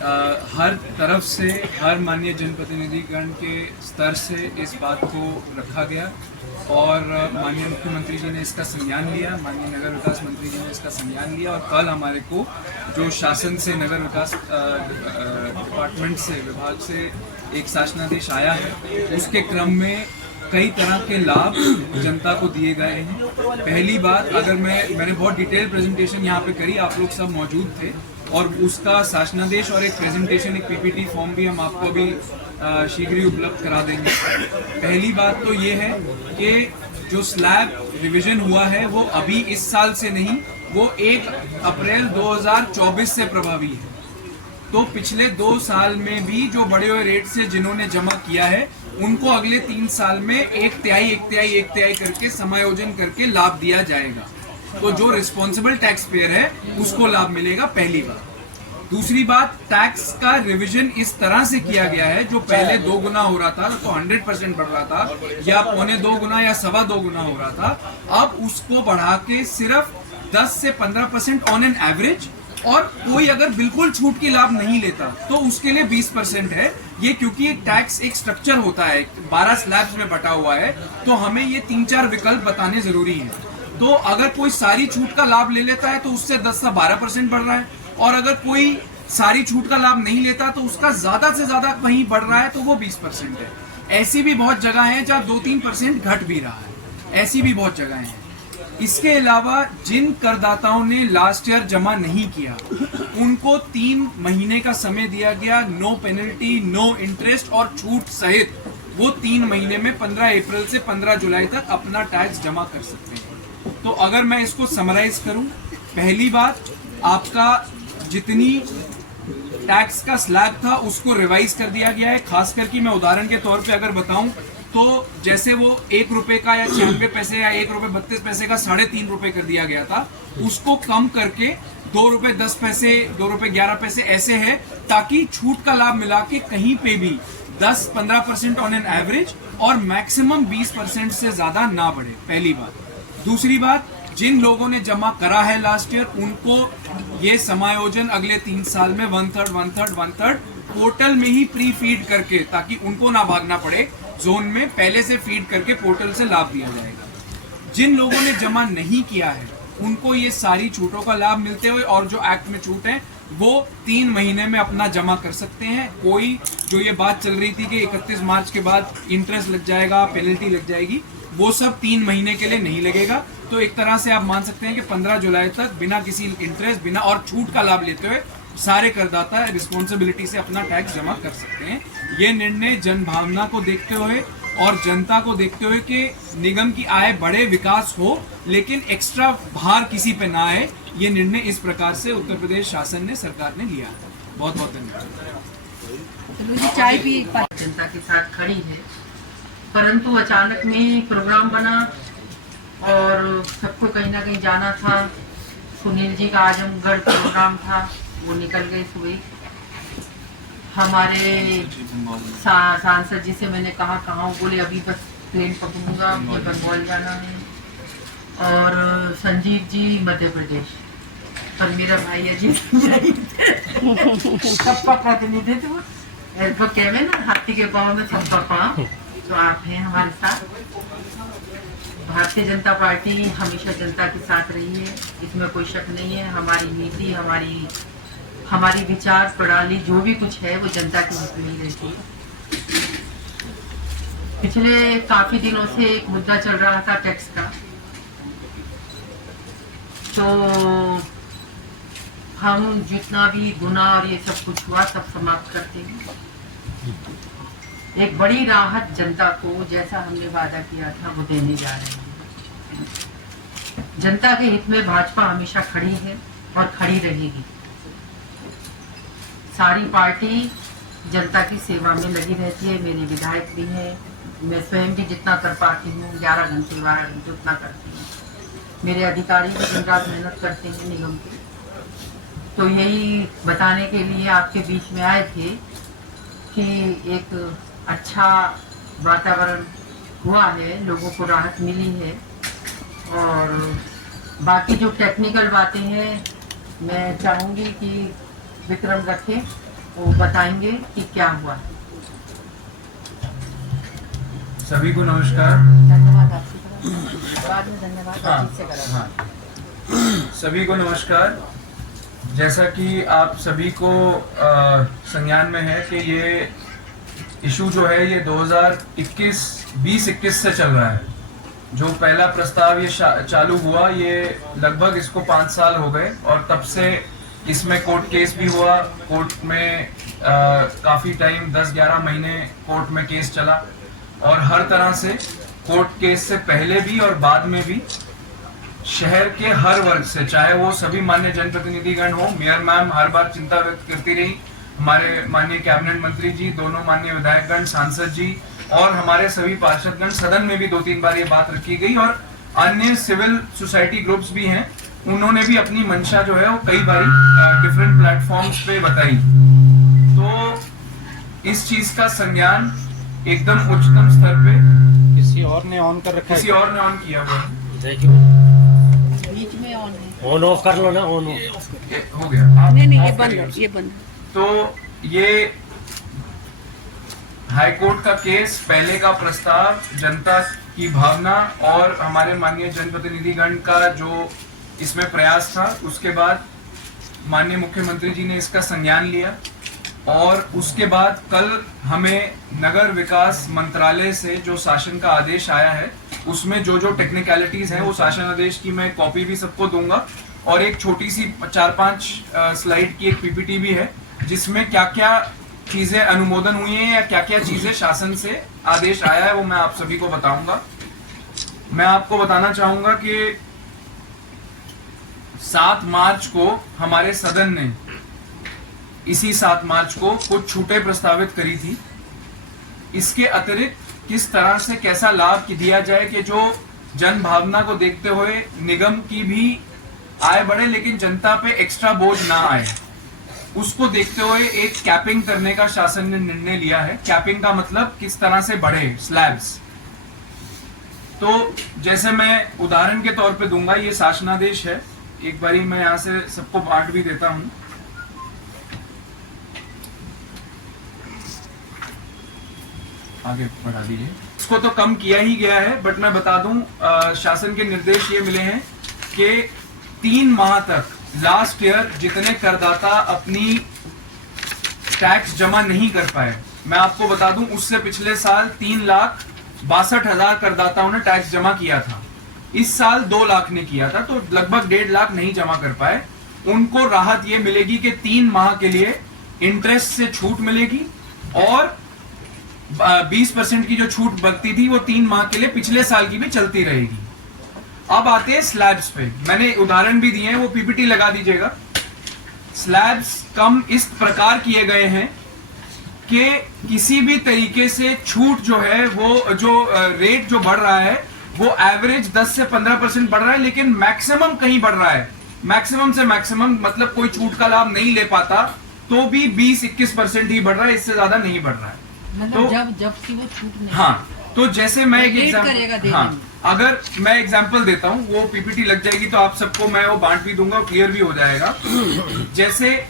हर तरफ से, हर माननीय जनप्रतिनिधिगण के स्तर से इस बात को रखा गया और माननीय मुख्यमंत्री जी ने इसका संज्ञान लिया, माननीय नगर विकास मंत्री जी ने इसका संज्ञान लिया और कल हमारे को जो शासन से, नगर विकास डिपार्टमेंट से, विभाग से एक शासनादेश आया है, उसके क्रम में कई तरह के लाभ जनता को दिए गए हैं। पहली बात, अगर मैंने बहुत डिटेल प्रेजेंटेशन यहाँ पे करी, आप लोग सब मौजूद थे और उसका शासनादेश और एक प्रेजेंटेशन, एक पीपीटी फॉर्म भी हम आपको अभी शीघ्र ही उपलब्ध करा देंगे। पहली बात तो ये है कि जो स्लैब रिवीजन हुआ है वो अभी इस साल से नहीं, वो 1 अप्रैल 2024 से प्रभावी है। तो पिछले 2 साल में भी जो बढ़े हुए रेट से जिन्होंने जमा किया है उनको अगले 3 साल में 1/3 करके समायोजन करके लाभ दिया जाएगा। तो जो रिस्पॉन्सिबल टैक्स पेयर है उसको लाभ मिलेगा, पहली बात। दूसरी बात, टैक्स का रिवीजन इस तरह से किया गया है, जो पहले 2 गुना हो रहा था तो 100% बढ़ रहा था, या 1.25 गुना या 2.25 गुना हो रहा था, अब उसको बढ़ा के सिर्फ 10 से 15% ऑन एन एवरेज, और कोई अगर बिल्कुल छूट की लाभ नहीं लेता तो उसके लिए 20% है। ये क्योंकि एक टैक्स एक स्ट्रक्चर होता है, 12 स्लैब्स में बटा हुआ है, तो हमें ये 3-4 विकल्प बताने जरूरी है। तो अगर कोई सारी छूट का लाभ ले लेता है तो उससे 10 से 12% बढ़ रहा है, और अगर कोई सारी छूट का लाभ नहीं लेता तो उसका ज्यादा से ज्यादा कहीं बढ़ रहा है तो वो 20% है। ऐसी भी बहुत जगह है जहाँ 2-3% घट भी रहा है, ऐसी भी बहुत जगह है। इसके अलावा जिन करदाताओं ने लास्ट ईयर जमा नहीं किया उनको 3 महीने का समय दिया गया, नो पेनल्टी, नो इंटरेस्ट और छूट सहित। वो 3 महीने में 15 अप्रैल से 15 जुलाई तक अपना टैक्स जमा कर सकते हैं। तो अगर मैं इसको समराइज करूं, पहली बात, आपका जितनी टैक्स का स्लैब था उसको रिवाइज कर दिया गया है। खास करके मैं उदाहरण के तौर पे अगर बताऊं तो जैसे वो 1 रुपए का या 96 पैसे या 1 रुपए 32 पैसे का 3.5 रुपए कर दिया गया था, उसको कम करके 2 रुपए 10 पैसे, 2 रुपए 11 पैसे ऐसे है, ताकि छूट का लाभ मिला के कहीं पे भी 10-15% ऑन एन एवरेज और मैक्सिमम 20% से ज्यादा ना बढ़े, पहली बात। दूसरी बात, जिन लोगों ने जमा करा है लास्ट ईयर उनको ये समायोजन अगले 3 साल में 1/3 पोर्टल में ही प्री फीड करके, ताकि उनको ना भागना पड़े जोन में, पहले से फीड करके पोर्टल से लाभ दिया जाएगा। जिन लोगों ने जमा नहीं किया है उनको ये सारी छूटों का लाभ मिलते हुए, और जो एक्ट में छूट है वो 3 महीने में अपना जमा कर सकते हैं। कोई जो ये बात चल रही थी कि 31 मार्च के बाद इंटरेस्ट लग जाएगा, पेनल्टी लग जाएगी, वो सब 3 महीने के लिए नहीं लगेगा। तो एक तरह से आप मान सकते हैं कि 15 जुलाई तक बिना किसी इंटरेस्ट, बिना और छूट का लाभ लेते हुए सारे करदाता रिस्पॉन्सिबिलिटी से अपना टैक्स जमा कर सकते हैं। ये निर्णय जन भावना को देखते हुए और जनता को देखते हुए कि निगम की आय बढ़े, विकास हो, लेकिन एक्स्ट्रा भार किसी पे ना आए, ये निर्णय इस प्रकार से उत्तर प्रदेश शासन ने, सरकार ने लिया है। बहुत बहुत धन्यवाद। चाय भी जनता के साथ खड़ी है, परंतु अचानक में प्रोग्राम बना और सबको कहीं ना कहीं जाना था। सुनील जी का आजमगढ़ प्रोग्राम था, वो निकल गए सुबह। हमारे सांसद जी से मैंने कहा कहाँ, बोले अभी बस प्लेन पकड़ूंगा, मुझे बंगाल जाना है। और संजीव जी मध्य प्रदेश, पर मेरा भाई अजीत सबका प्रतिनिधित्व तो कहवे ना, हाथी के पाँव में सबका पाँव, तो आप हैं हमारे साथ। भारतीय जनता पार्टी हमेशा जनता के साथ रही है, इसमें कोई शक नहीं है। हमारी नीति, हमारी विचार प्रणाली जो भी कुछ है वो जनता के हित में ही रहती है। पिछले काफी दिनों से एक मुद्दा चल रहा था टैक्स का, तो हम जितना भी गुना और ये सब कुछ हुआ सब समाप्त करते हैं। एक बड़ी राहत जनता को, जैसा हमने वादा किया था, वो देने जा रहे हैं। जनता के हित में भाजपा हमेशा खड़ी है और खड़ी रहेगी। सारी पार्टी जनता की सेवा में लगी रहती है, मेरे विधायक भी हैं, मैं स्वयं भी जितना कर पाती हूँ 11 घंटे 12 घंटे उतना करती हूँ। मेरे अधिकारी भी दिन रात मेहनत करते हैं निगम के। तो यही बताने के लिए आपके बीच में आए थे कि एक अच्छा वातावरण हुआ है, लोगों को राहत मिली है। और बाकी जो टेक्निकल बातें हैं मैं चाहूँगी कि विक्रम रखें वो बताएंगे कि क्या हुआ। सभी को नमस्कार। धन्यवाद आपकी तरफ, बाद में धन्यवाद आप से करा। हाँ। सभी को नमस्कार। जैसा कि आप सभी को संज्ञान में है कि ये इशू जो है ये 2021 से चल रहा है। जो पहला प्रस्ताव ये चालू हुआ, ये लगभग इसको 5 साल हो गए और तब से इसमें कोर्ट केस भी हुआ। कोर्ट में काफ़ी टाइम 10-11 महीने कोर्ट में केस चला और हर तरह से कोर्ट केस से पहले भी और बाद में भी शहर के हर वर्ग से, चाहे वो सभी माननीय जनप्रतिनिधिगण हो, मेयर मैम हर बार चिंता व्यक्त करती रही, हमारे माननीय कैबिनेट मंत्री जी, दोनों माननीय विधायकगण, सांसद जी और हमारे सभी पार्षदगण, सदन में भी 2-3 बार ये बात रखी गई और अन्य सिविल सोसाइटी ग्रुप्स भी हैं, उन्होंने भी अपनी मंशा जो है वो कई बार डिफरेंट प्लेटफॉर्म्स पे बताई। तो इस चीज का संज्ञान एकदम उच्चतम स्तर पे किसी और ने ऑन कर रखा है, किसी और ने ऑन किया हुआ बीच में ऑन है, ऑन ऑफ कर लो ना, ऑन हो गया। आप नहीं off ये बंद करिए है, उसको। ये बंद है। तो ये हाई कोर्ट का केस, पहले का प्रस्ताव, जनता की भावना और हमारे माननीय जनप्रतिनिधिगण का जो इसमें प्रयास था, उसके बाद माननीय मुख्यमंत्री जी ने इसका संज्ञान लिया और उसके बाद कल हमें नगर विकास मंत्रालय से जो शासन का आदेश आया है, उसमें जो जो टेक्निकलिटीज हैं वो शासन आदेश की मैं कॉपी भी सबको दूंगा और एक छोटी सी 4-5 स्लाइड की एक पीपीटी भी है जिसमें क्या क्या चीजें अनुमोदन हुई हैं या क्या क्या चीजें शासन से आदेश आया है वो मैं आप सभी को बताऊंगा। मैं आपको बताना चाहूंगा कि 7 मार्च को हमारे सदन ने इसी 7 मार्च को कुछ छूटें प्रस्तावित करी थी। इसके अतिरिक्त किस तरह से कैसा लाभ दिया जाए कि जो जन भावना को देखते हुए निगम की भी आय बढ़े लेकिन जनता पे एक्स्ट्रा बोझ ना आए, उसको देखते हुए एक कैपिंग करने का शासन ने निर्णय लिया है। कैपिंग का मतलब किस तरह से बढ़े स्लैब्स। तो जैसे मैं उदाहरण के तौर पे दूंगा, ये शासनादेश है, एक बारी मैं यहां से सबको बांट भी देता हूं। आगे बढ़ा दीजिए। इसको तो कम किया ही गया है, बट मैं बता दूं शासन के निर्देश ये मिले हैं कि 3 माह तक लास्ट ईयर जितने करदाता अपनी टैक्स जमा नहीं कर पाए, मैं आपको बता दूं उससे पिछले साल 3,62,000 करदाताओं ने टैक्स जमा किया था, इस साल 2 लाख ने किया था, तो लगभग 1.5 लाख नहीं जमा कर पाए। उनको राहत ये मिलेगी कि 3 माह के लिए इंटरेस्ट से छूट मिलेगी और 20% की जो छूट बचती थी वो 3 माह के लिए पिछले साल की भी चलती रहेगी। अब आते हैं स्लैब्स पे, मैंने उदाहरण भी दिए हैं, वो पीपीटी लगा दीजिएगा। स्लैब्स कम इस प्रकार किए गए हैं कि किसी भी तरीके से छूट जो है वो जो रेट जो बढ़ रहा है वो एवरेज 10 से 15% बढ़ रहा है, लेकिन मैक्सिमम कहीं बढ़ रहा है। मैक्सिमम से मैक्सिमम मतलब कोई छूट का लाभ नहीं ले पाता तो भी 20-21% ही बढ़ रहा है, इससे ज्यादा नहीं बढ़ रहा है। मतलब जब की वो छूट नहीं। हाँ, तो जैसे मैं एक करेगा एग्जांपल, हाँ, अगर मैं एग्जांपल देता हूँ, वो पीपीटी लग जाएगी तो आप सबको मैं वो बांट भी दूंगा, क्लियर भी हो जाएगा। जैसे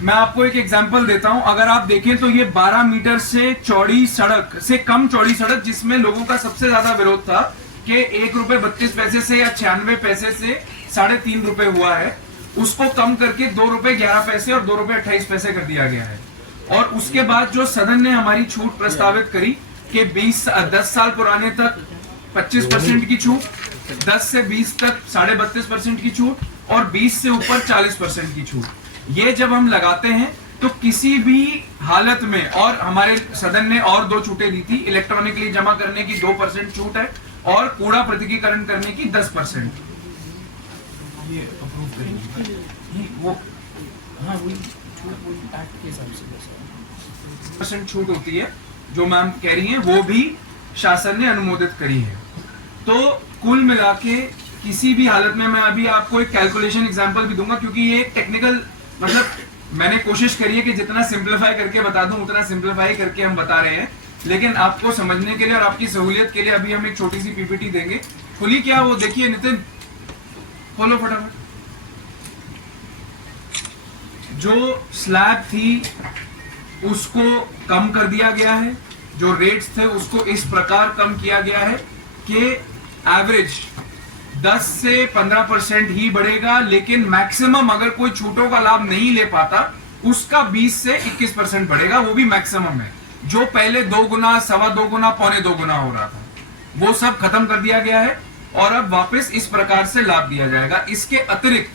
मैं आपको एक एग्जांपल देता हूँ, अगर आप देखें तो ये 12 मीटर से चौड़ी सड़क से कम चौड़ी सड़क, जिसमें लोगों का सबसे ज्यादा विरोध था कि 1 रुपए 32 पैसे से या 96 पैसे से 3.5 रुपए हुआ है, उसको कम करके 2 रुपए 11 पैसे और 2 रुपए 28 पैसे कर दिया गया है। और उसके बाद जो सदन ने हमारी छूट प्रस्तावित करी कि 10 साल पुराने तक 25% की छूट, 10 से 20 तक 32.5% की छूट और 20 से ऊपर 40% की छूट, ये जब हम लगाते हैं तो किसी भी हालत में, और हमारे सदन ने और 2 छूटें दी थी, इलेक्ट्रॉनिकली जमा करने की 2% छूट है और कूड़ा पृथकीकरण करने की 10%। ये अप्रूव करेंगे वो, हाँ वही एक्ट के हिसाब से 10% छूट होती है जो मैम कह रही हैं, वो भी शासन ने अनुमोदित करी है। तो कुल मिला के किसी भी हालत में, मैं अभी आपको एक कैलकुलेशन एग्जांपल भी दूंगा क्योंकि ये एक टेक्निकल, मतलब मैंने कोशिश करी है कि जितना सिंप्लीफाई करके बता दूं उतना सिंप्लीफाई करके हम बता रहे हैं, लेकिन आपको समझने के लिए और आपकी सहूलियत के लिए अभी हम एक छोटी सी पीपीटी देंगे। खुली क्या, वो देखिए नितिन, खोलो फटाफट। जो स्लैब थी उसको कम कर दिया गया है। जो रेट्स थे उसको इस प्रकार कम किया गया है कि एवरेज 10 से 15% ही बढ़ेगा, लेकिन मैक्सिमम अगर कोई छूटों का लाभ नहीं ले पाता उसका 20 से 21% बढ़ेगा, वो भी मैक्सिमम है। जो पहले 2 गुना, 2.25 गुना, 2.25 गुना हो रहा था वो सब खत्म कर दिया गया है और अब वापस इस प्रकार से लाभ दिया जाएगा। इसके अतिरिक्त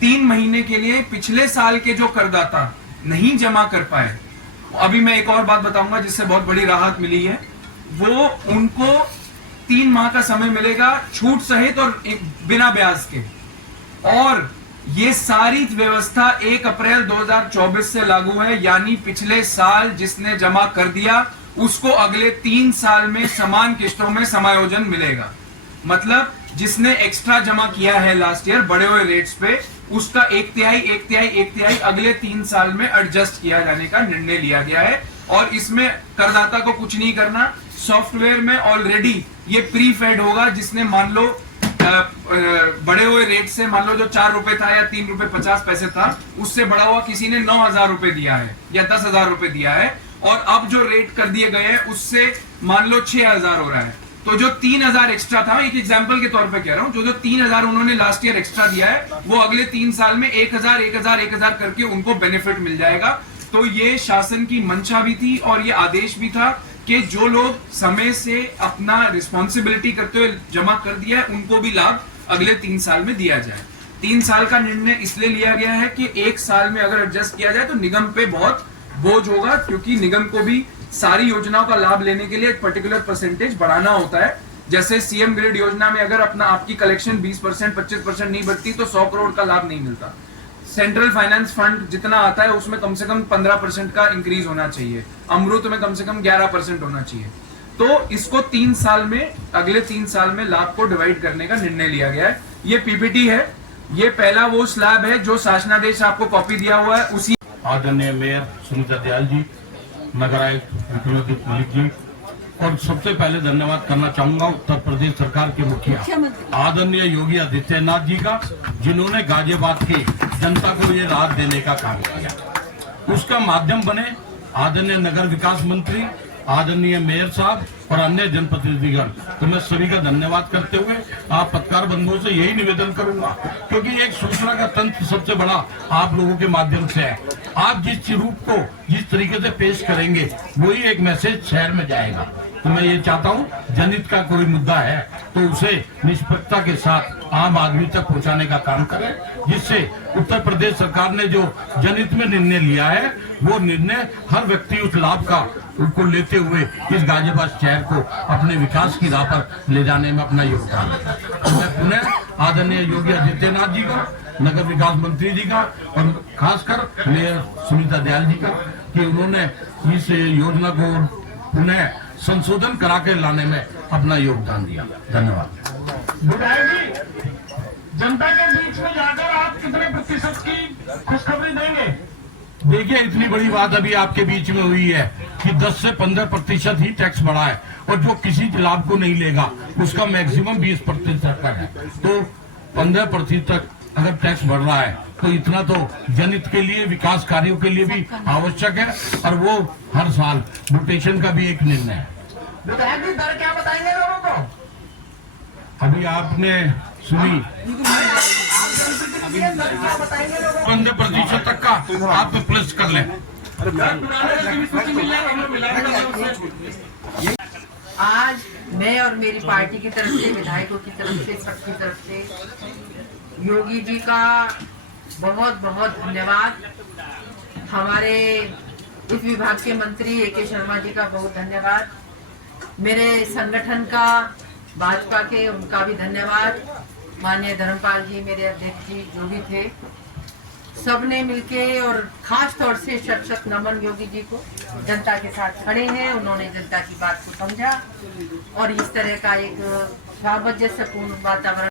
3 महीने के लिए पिछले साल के जो करदाता नहीं जमा कर पाए, अभी मैं एक और बात बताऊंगा जिससे बहुत बड़ी राहत मिली है, वो उनको 3 माह का समय मिलेगा छूट सहित और बिना ब्याज के। और ये सारी व्यवस्था 1 अप्रैल 2024 से लागू है, यानी पिछले साल जिसने जमा कर दिया उसको अगले 3 साल में समान किस्तों में समायोजन मिलेगा। मतलब जिसने एक्स्ट्रा जमा किया है लास्ट ईयर बड़े हुए रेट्स पे, उसका 1/3 अगले 3 साल में एडजस्ट किया जाने का निर्णय लिया गया है। और इसमें करदाता को कुछ नहीं करना, सॉफ्टवेयर में ऑलरेडी ये प्री फेड होगा। जिसने मान लो बड़े हुए रेट से, मान लो जो 4 रुपए था या 3 रुपए 50 पैसे था, उससे बड़ा हुआ किसी ने 9,000 रुपए दिया है या 10,000 रुपए दिया है, और अब जो रेट कर दिए गए हैं उससे मान लो 6,000 हो रहा है, तो जो 3,000 एक्स्ट्रा था, एक एग्जांपल के तौर पे कह रहा हूं, जो 3,000 उन्होंने लास्ट ईयर एक्स्ट्रा दिया है वो अगले 3 साल में 1,000 करके उनको बेनिफिट मिल जाएगा। तो ये शासन की मंशा भी थी और ये आदेश भी था कि जो लोग समय से अपना रिस्पॉन्सिबिलिटी करते हुए जमा कर दिया है उनको भी लाभ अगले 3 साल में दिया जाए। 3 साल का निर्णय इसलिए लिया गया है कि 1 साल में अगर एडजस्ट किया जाए तो निगम पे बहुत बोझ होगा, क्योंकि निगम को भी सारी योजनाओं का लाभ लेने के लिए एक पर्टिकुलर परसेंटेज बढ़ाना होता है। जैसे सीएम ग्रिड योजना में अगर आपकी कलेक्शन 20% 25% नहीं बढ़ती तो 100 करोड़ का लाभ नहीं मिलता। सेंट्रल फाइनेंस फंड जितना आता है उसमें कम से कम 15% का इंक्रीज होना चाहिए, अमृत में कम से कम 11% होना चाहिए। तो इसको 3 साल में, अगले 3 साल में लाभ को डिवाइड करने का निर्णय लिया गया है। ये पीपीटी है, ये पहला वो स्लैब है जो शासनादेश आपको कॉपी दिया हुआ है उसी। आदरणीय मेयर सुनीता दयाल जी, नगर आयुक्त विक्रमादित्य मलिक जी, और सबसे पहले धन्यवाद करना चाहूंगा उत्तर प्रदेश सरकार के मुखिया आदरणीय योगी आदित्यनाथ जी का, जिन्होंने गाजियाबाद की जनता को ये राहत देने का काम किया। उसका माध्यम बने आदरणीय नगर विकास मंत्री, आदरणीय मेयर साहब और अन्य जनप्रतिनिधिगण। तो मैं सभी का धन्यवाद करते हुए आप पत्रकार बंधुओं से यही निवेदन करूंगा, क्योंकि एक सूचना का तंत्र सबसे बड़ा आप लोगों के माध्यम से है। आप जिस रूप को जिस तरीके से पेश करेंगे वही एक मैसेज शहर में जाएगा। तो मैं ये चाहता हूँ जनहित का कोई मुद्दा है तो उसे निष्पक्षता के साथ आम आदमी तक पहुंचाने का काम करें, जिससे उत्तर प्रदेश सरकार ने जो जनहित में निर्णय लिया है वो निर्णय हर व्यक्ति उस लाभ का को लेते हुए इस गाजियाबाद शहर को अपने विकास की राह पर ले जाने में अपना योगदान देगा। तो मैं पुनः आदरणीय योगी आदित्यनाथ जी का, नगर विकास मंत्री जी का और खासकर मेयर सुनीता दयाल जी का कि उन्होंने इस योजना को पुनः संशोधन करा के लाने में अपना योगदान दिया। धन्यवाद। विधायक जी, जनता के बीच में जाकर आप कितने प्रतिशत की खुशखबरी देंगे? देखिए, इतनी बड़ी बात अभी आपके बीच में हुई है कि 10 से 15% ही टैक्स बढ़ा है और जो किसी लाभ को नहीं लेगा उसका मैक्सिमम 20% तक है। तो 15% तक अगर टैक्स बढ़ रहा है तो इतना तो जनहित के लिए, विकास कार्यों के लिए भी आवश्यक है, और वो हर साल म्यूटेशन का भी एक निर्णय है। विधायक जी, दर क्या बताएंगे लोगों को? अभी आपने सुनी 15% तक का आप प्लस कर लें। आज मैं और मेरी पार्टी की तरफ से, विधायकों की तरफ से, सबकी तरफ से योगी जी का बहुत बहुत धन्यवाद। हमारे इस विभाग के मंत्री ए.के. शर्मा जी का बहुत धन्यवाद। मेरे संगठन का, भाजपा के, उनका भी धन्यवाद। माननीय धर्मपाल जी, मेरे अध्यक्ष जी जो भी थे, सबने मिलके, और खास तौर से शत शत नमन योगी जी को। जनता के साथ खड़े हैं, उन्होंने जनता की बात को समझा और इस तरह का एक सामंजस्यपूर्ण वातावरण